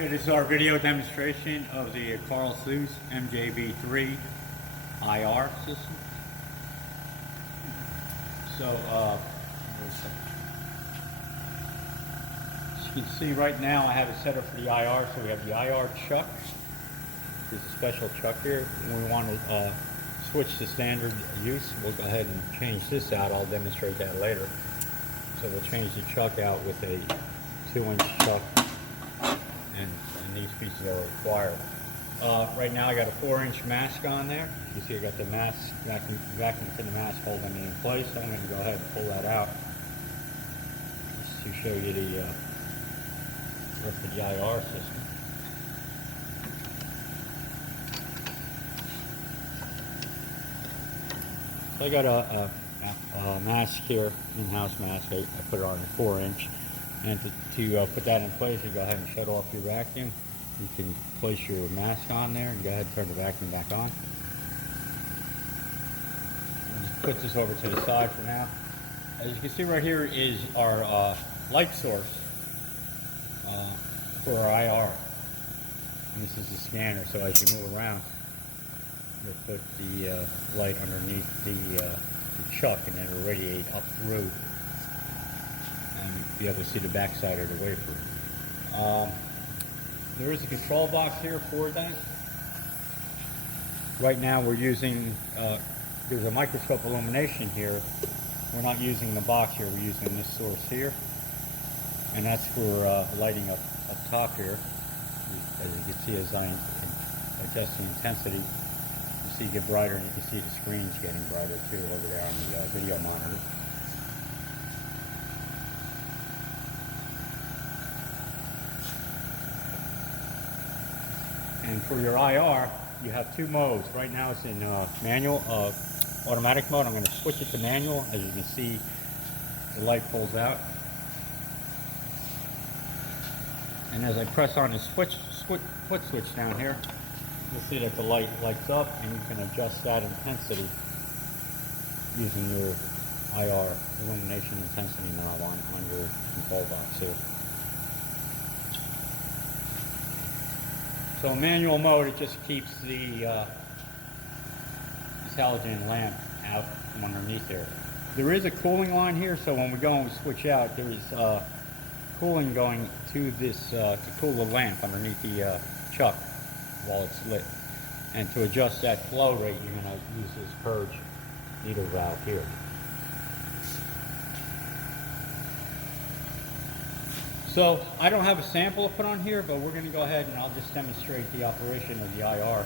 Okay, this is our video demonstration of the Karl Suss MJB 3 IR system. So, as you can see right now, I have it set up for the IR. So we have the IR chuck. There's a special chuck here. When we want to switch to standard use, we'll go ahead and change this out. I'll demonstrate that later. So we'll change the chuck out with a 2-inch chuck. And these pieces are required. Right now I got a 4-inch mask on there. You see I got the mask, vacuum for the mask holding it in place. So I'm going to go ahead and pull that out just to show you the rest of the IR system. So I got a mask here, in-house mask. I put it on a 4-inch. And to put that in place, you go ahead and shut off your vacuum. You can place your mask on there and go ahead and turn the vacuum back on. I'll just put this over to the side for now. As you can see right here is our light source for our IR. And this is the scanner, so as you move around, you'll put the light underneath the chuck and then it'll radiate up through. And you'll be able to see the backside of the wafer. There is a control box here for that. Right now we're using, there's a microscope illumination here. We're not using the box here, we're using this source here. And that's for lighting up top here. As you can see, as I adjust the intensity, you see it get brighter, and you can see the screen's getting brighter too over there on the video monitor. And for your IR, you have 2 modes. Right now it's in manual, automatic mode. I'm going to switch it to manual. As you can see, the light pulls out. And as I press on this foot switch down here, you'll see that the light lights up, and you can adjust that intensity using your IR illumination intensity knob on your control box here. So manual mode, it just keeps the halogen lamp out from underneath there. There is a cooling line here, so when we go and switch out, there is cooling going to this to cool the lamp underneath the chuck while it's lit. And to adjust that flow rate, you're going to use this purge needle valve here. So I don't have a sample to put on here, but we're going to go ahead and I'll just demonstrate the operation of the IR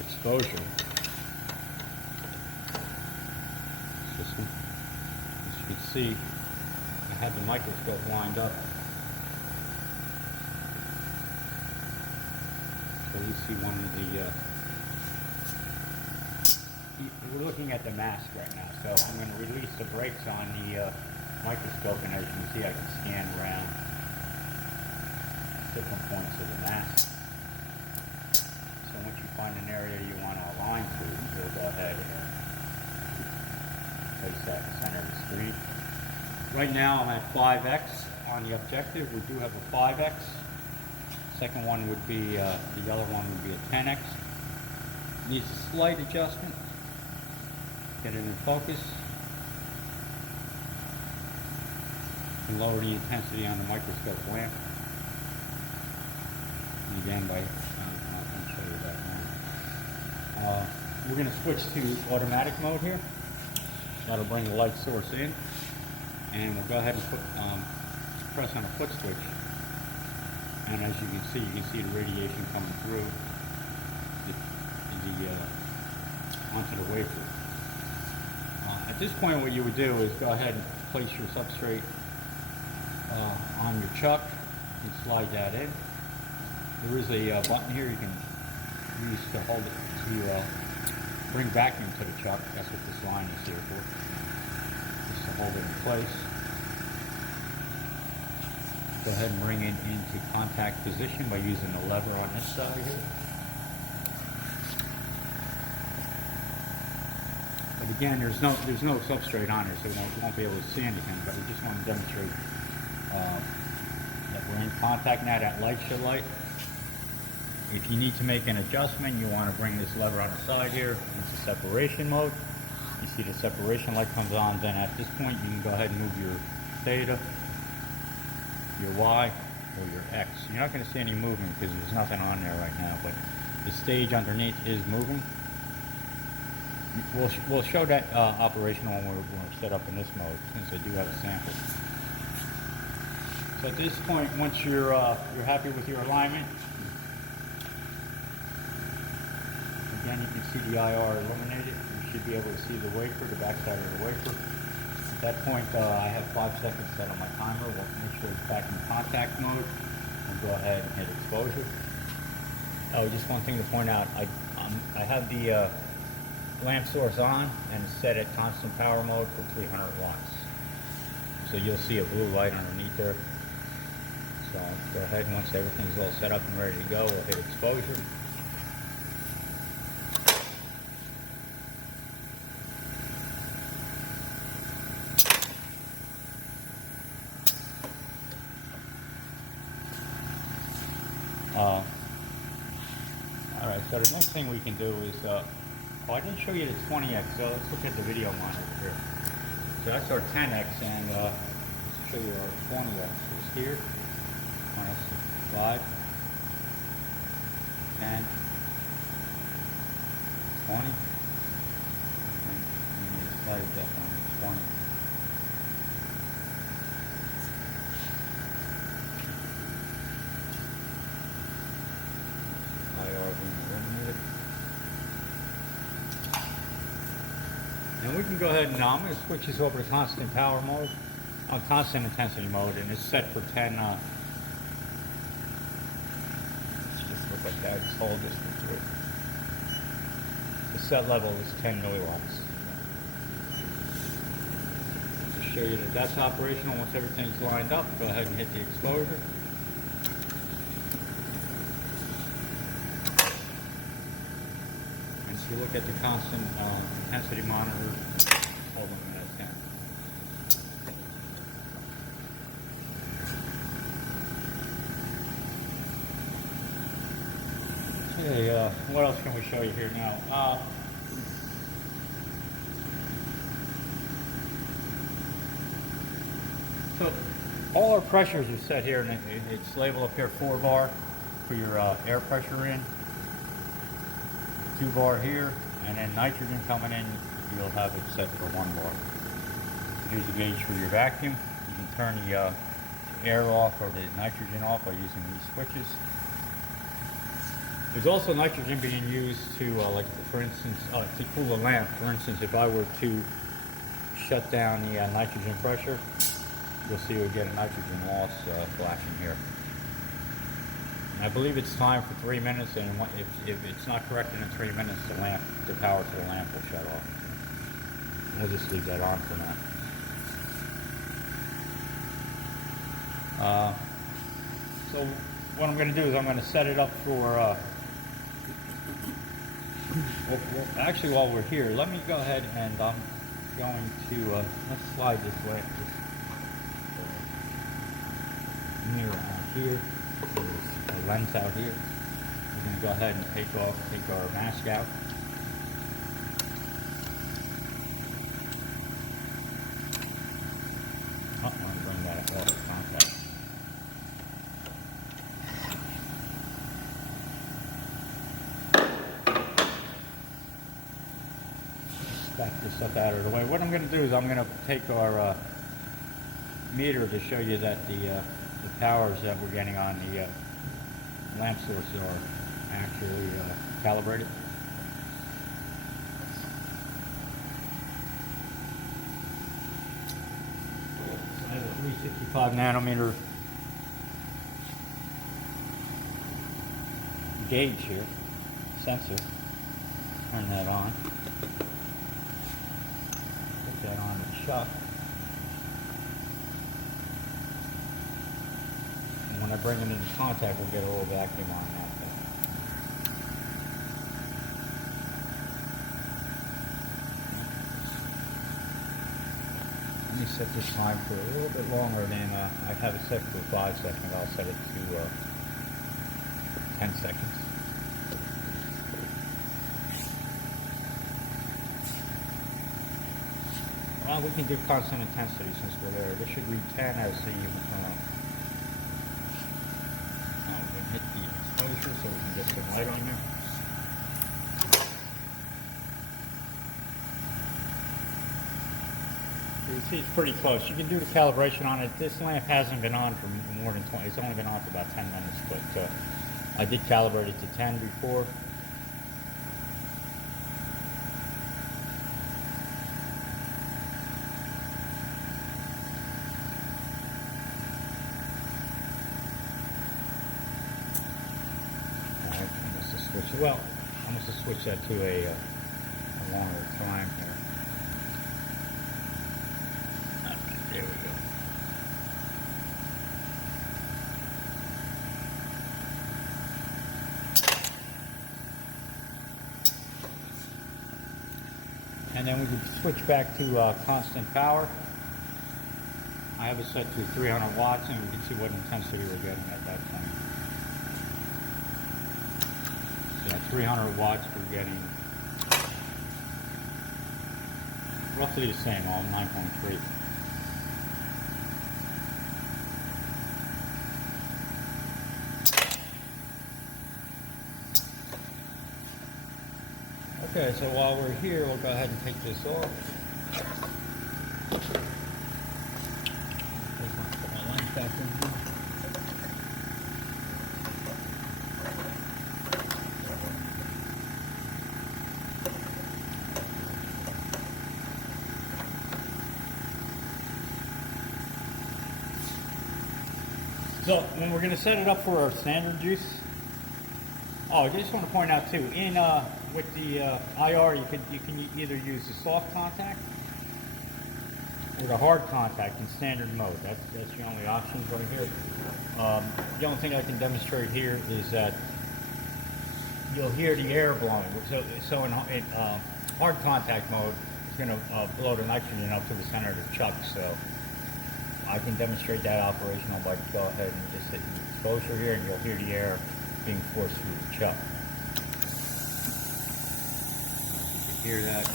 exposure system. As you can see, I have the microscope lined up. So you see one of the, we're looking at the mask right now. So I'm going to release the brakes on the microscope, and as you can see, I can scan around different points of the mask. So once you find an area you want to align to, you'll go ahead and place that in the center of the screen. Right now I'm at 5x on the objective. We do have a 5x. Second one would be, the yellow one would be a 10x. Needs a slight adjustment. Get it in focus. And lower the intensity on the microscope lamp. And again, I'll show you that now. We're going to switch to automatic mode here. That'll bring the light source in. And we'll go ahead and press on a foot switch. And as you can see the radiation coming through onto the wafer. At this point, what you would do is go ahead and place your substrate on your chuck and slide that in. There is a button here you can use to hold it, to bring vacuum to the chuck. That's what this line is here for. Just to hold it in place. Go ahead and bring it into contact position by using the lever on this side here. But again, there's no substrate on it, so we won't be able to see anything, but we just want to demonstrate that We're in contact now. That light should light. If you need to make an adjustment, you want to bring this lever on the side here into separation mode. You see the separation light comes on. Then at this point, you can go ahead and move your theta, your Y, or your X. You're not going to see any movement because there's nothing on there right now, but the stage underneath is moving. We'll show that operation when we're set up in this mode, since I do have a sample. So at this point, once you're happy with your alignment, again you can see the IR illuminated. You should be able to see the wafer, the backside of the wafer. At that point, I have 5 seconds set on my timer. We'll make sure it's back in contact mode, and go ahead and hit exposure. Oh, just one thing to point out: I have the lamp source on and it's set at constant power mode for 300 watts. So you'll see a blue light underneath there. So go ahead, and once everything's all set up and ready to go, we'll hit exposure. Alright, so the next thing we can do is, I didn't show you the 20x, so let's look at the video monitor here. So that's our 10x, and let's show you our 20x. It's here. 5, 10, 20, and you slide it up on 20. And we can go ahead and I'm going to switch this over to constant power mode, on constant intensity mode, and it's set for 10. Just look like that. Just hold this through. The set level is 10 milliwatts. To show you that that's operational, once everything's lined up, go ahead and hit the exposure. If you look at the constant intensity monitor, hold on a minute, okay, what else can we show you here now? So all our pressures are set here, and it's labeled up here 4 bar for your air pressure in. 2 bar here, and then nitrogen coming in, you'll have it set for 1 bar. Here's the gauge for your vacuum. You can turn the air off or the nitrogen off by using these switches. There's also nitrogen being used to, like for instance, to cool a lamp. For instance, if I were to shut down the nitrogen pressure, you'll see we'll get a nitrogen loss flashing here. I believe it's time for 3 minutes, and if it's not corrected in 3 minutes, the power to the lamp will shut off. We'll just leave that on for now. So what I'm going to do is I'm going to set it up for, actually while we're here, let me go ahead and I'm going to, let's slide this way. Mirror out here. A lens out here. We're going to go ahead and take our mask out. Oh, I'm going to bring that off of contact. Back this up out of the way. What I'm going to do is I'm going to take our meter to show you that the powers that we're getting on the lamp source are actually calibrated. So I have a 365 nanometer gauge here, sensor. Turn that on. Put that on the chuck. When I bring it into contact, we'll get a little vacuum on that thing. Let me set this time for a little bit longer than I have it set for 5 seconds. I'll set it to 10 seconds. Well, we can do constant intensity since we're there. This should read 10 as the now we can hit the exposure so we can get some light on here. You see it's pretty close. You can do the calibration on it. This lamp hasn't been on for more than 20. It's only been on for about 10 minutes, but I did calibrate it to 10 before. Alright, I must have switched. Well, I must have switched that to a longer time here. There we go. And then we can switch back to constant power. I have it set to 300 watts and we can see what intensity we're getting at that point. So at 300 watts we're getting roughly the same, all 9.3. Okay, so while we're here, we'll go ahead and take this off. Put my lens back in here. So when we're going to set it up for our standard juice, I just want to point out too, in with the IR, you can either use the soft contact or the hard contact in standard mode. That's the only options right here. The only thing I can demonstrate here is that you'll hear the air blowing. So in hard contact mode, it's going to blow the nitrogen up to the center of the chuck. So I can demonstrate that operational by go ahead and just hit the exposure here, and you'll hear the air being forced through the chuck. You can hear that.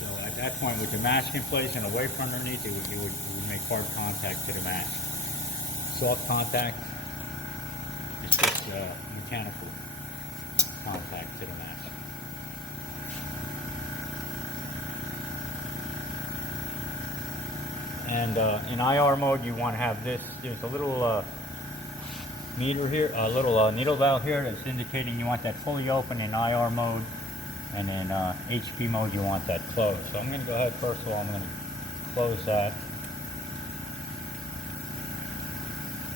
So at that point, with the mask in place and a wafer underneath, it would make hard contact to the mask. Soft contact is just mechanical contact to the mask. And in IR mode, you want to have this. There's a little meter here, a little needle valve here that's indicating you want that fully open in IR mode, and in HP mode you want that closed. So I'm going to go ahead, first of all, I'm going to close that.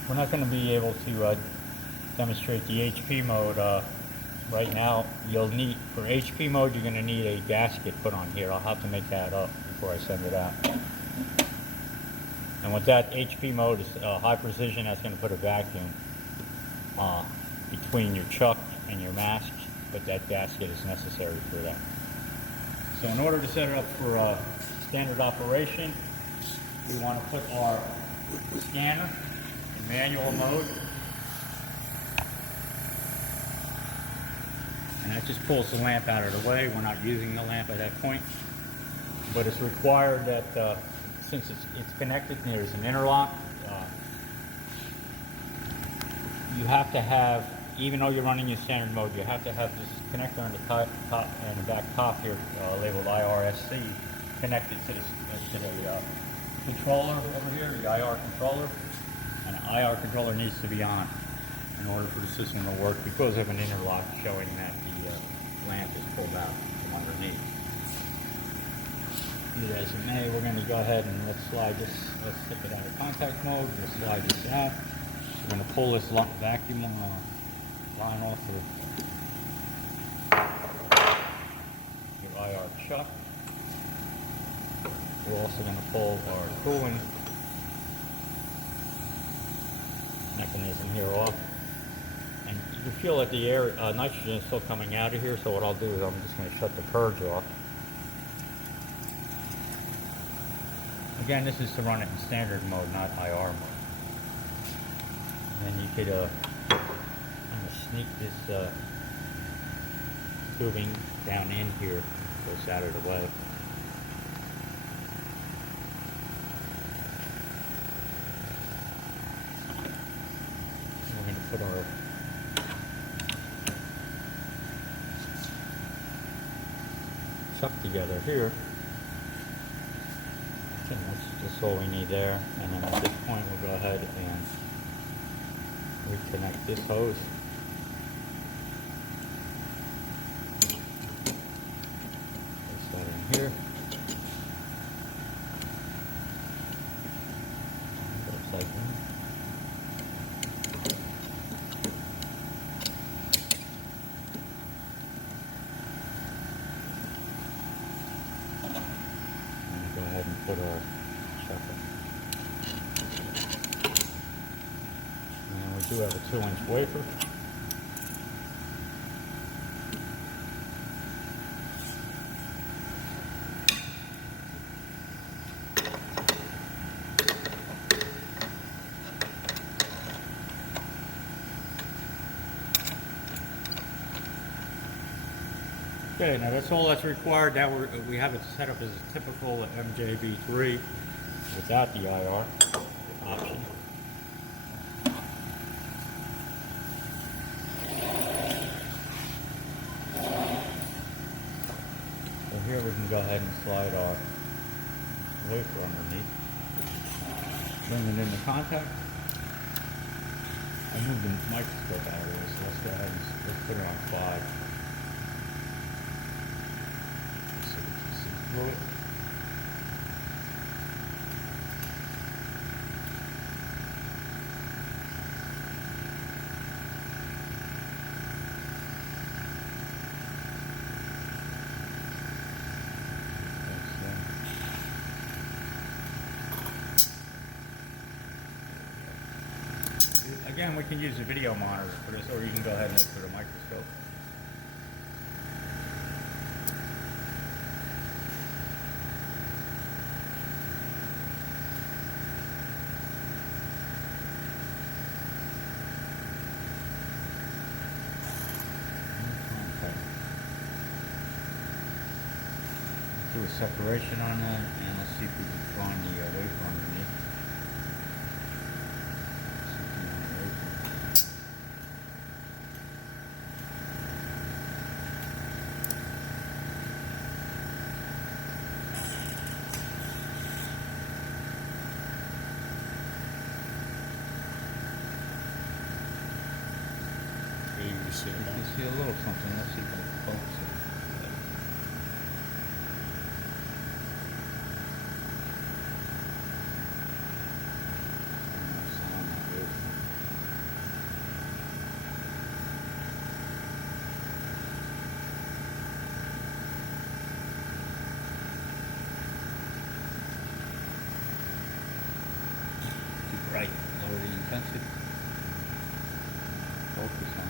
We're not going to be able to demonstrate the HP mode right now. You'll need, for HP mode, you're going to need a gasket put on here. I'll have to make that up before I send it out. And with that HP mode, is high precision. That's going to put a vacuum between your chuck and your mask, but that gasket is necessary for that. So in order to set it up for standard operation, we want to put our scanner in manual mode, and that just pulls the lamp out of the way. We're not using the lamp at that point, but it's required that since it's connected and there's an interlock, you have to have, even though you're running in standard mode, you have to have this connector on the top and the back top here labeled IRSC connected to the controller over here, the IR controller. And the IR controller needs to be on in order for the system to work because of an interlock showing that the lamp is pulled out from underneath. Be that as it may, we're going to go ahead and let's tip it out of contact mode. We'll slide this out. We're going to pull this vacuum line off your IR chuck. We're also going to pull our cooling mechanism here off. And you can feel that the air, nitrogen is still coming out of here, so what I'll do is I'm just going to shut the purge off. Again, this is to run it in standard mode, not IR mode. And then you could I'm gonna sneak this tubing down in here so it's out of the way. We're going to put our chuck together here. And that's just all we need there. And then at this point we'll go ahead and reconnect this hose. Place that in here. Looks like that. Put our shutter. And we do have a 2-inch wafer. Okay, now that's all that's required. Now we have it set up as a typical MJB3 without the IR option. So here we can go ahead and slide our wafer underneath. Bring it into contact. I moved the microscope out of here, so let's go ahead and let's put it on 5. Through it. Again, we can use a video monitor for this, or you can go ahead and look for the microscope. Do a separation on that, and let's see if we can find the wafer underneath. You can see a little something. Let's see if I can focus it. Right, lower the intensity. Focus on it.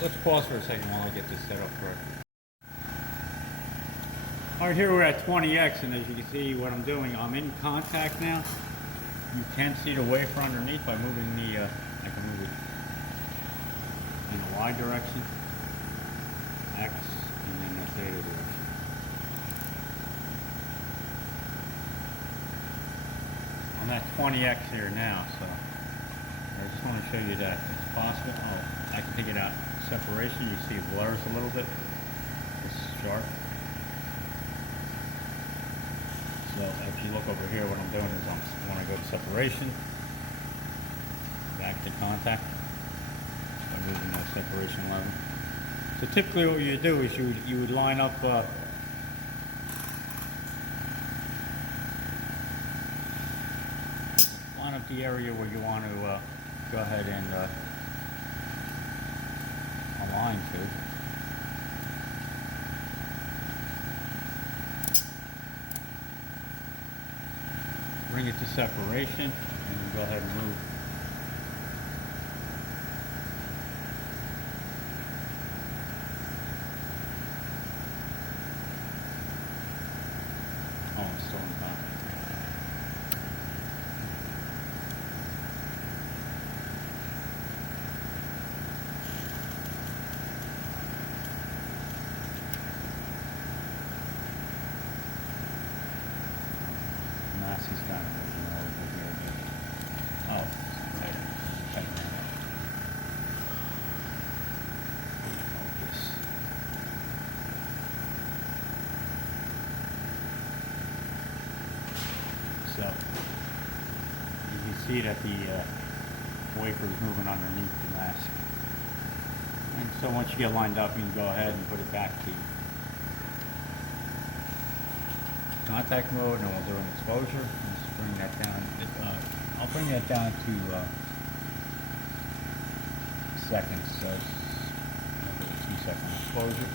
Let's pause for a second while I get this set up correct. Alright, here we're at 20x, and as you can see what I'm doing, I'm in contact now. You can see the wafer underneath by moving the, I can move it in the Y direction, X, and then the theta direction. I'm at 20x here now, so I just want to show you that it's possible. Oh, I can take it out. Separation, you see it blurs a little bit. This is sharp. So if you look over here, what I'm doing is when I go to separation, back to contact, by moving that separation level. So typically what you do is you would line up the area where you want to go ahead and align to. Bring it to separation, and go ahead and move. Oh, it's still in time. Massey's kind of moving over here again. Oh, right. Tighten that up. Focus. So you can see that the wafer is moving underneath the mask. And so once you get lined up, you can go ahead and put it back to contact mode, and we'll do an exposure. Let's bring that down. I'll bring that down to seconds. So 2-second exposure.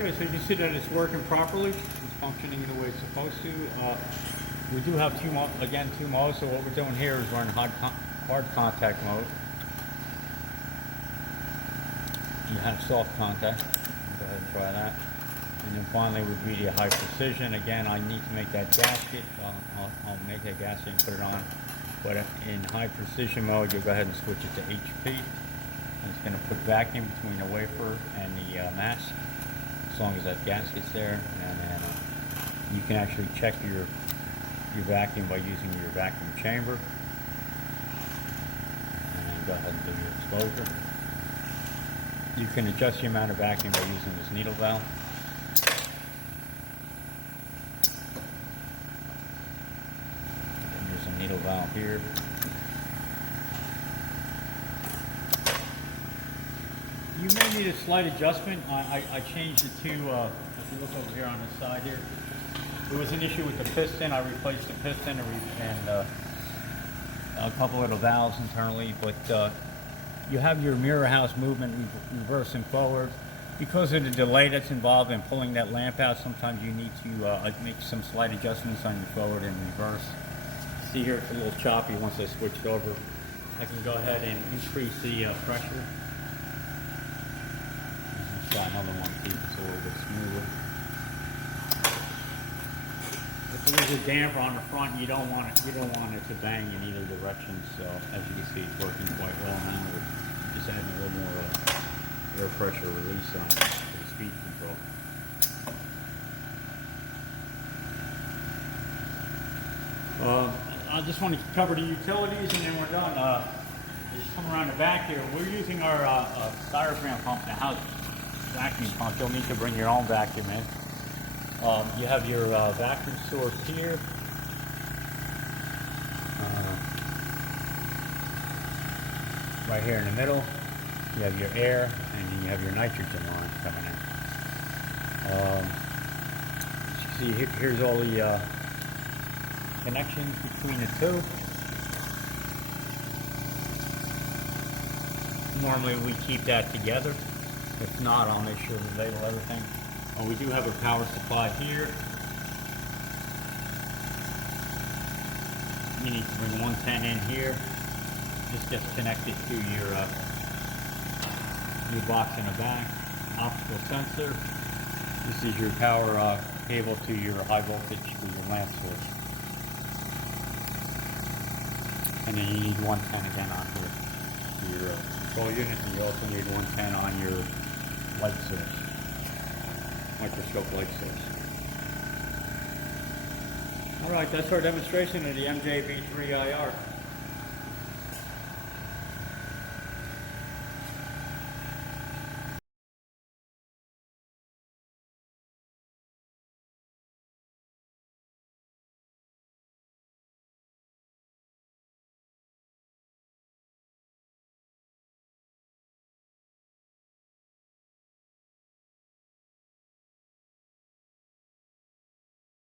Okay, so you can see that it's working properly. It's functioning the way it's supposed to. We do have two modes. So what we're doing here is we're in hard contact mode. You have soft contact. Go ahead and try that. And then finally would be the high precision. Again, I need to make that gasket. I'll make that gasket and put it on. But in high precision mode, you'll go ahead and switch it to HP. And it's going to put vacuum between the wafer and the mask, as long as that gasket's there. And then you can actually check your vacuum by using your vacuum chamber. And then go ahead and do your exposure. You can adjust the amount of vacuum by using this needle valve. And there's a needle valve here. You may need a slight adjustment. I changed it to, if you look over here on this side here, there was an issue with the piston. I replaced the piston and a couple of the valves internally, but you have your mirror house movement reverse and forward. Because of the delay that's involved in pulling that lamp out, sometimes you need to make some slight adjustments on your forward and reverse. See here, it's a little choppy once I switched over. I can go ahead and increase the pressure. Try another one, keep it a little bit smoother. If there's a damper on the front, you don't want it to bang in either direction. So as you can see, it's working quite well now. We're just adding a little more air pressure release on it for the speed control. I just want to cover the utilities and then we're done. Just come around the back here. We're using our styrofoam pump to house vacuum pump. You'll need to bring your own vacuum in. You have your vacuum source here. Right here in the middle, you have your air, and then you have your nitrogen line coming in. See, here's all the connections between the two. Normally we keep that together. If not, I'll make sure to label everything. We do have a power supply here. You need to bring 110 in here. This gets connected to your box in the back. Optical sensor. This is your power cable to your high voltage for your lamp source. And then you need 110 again on your control unit, and you also need 110 on your light source, microscope light source. All right, that's our demonstration of the MJB3 IR.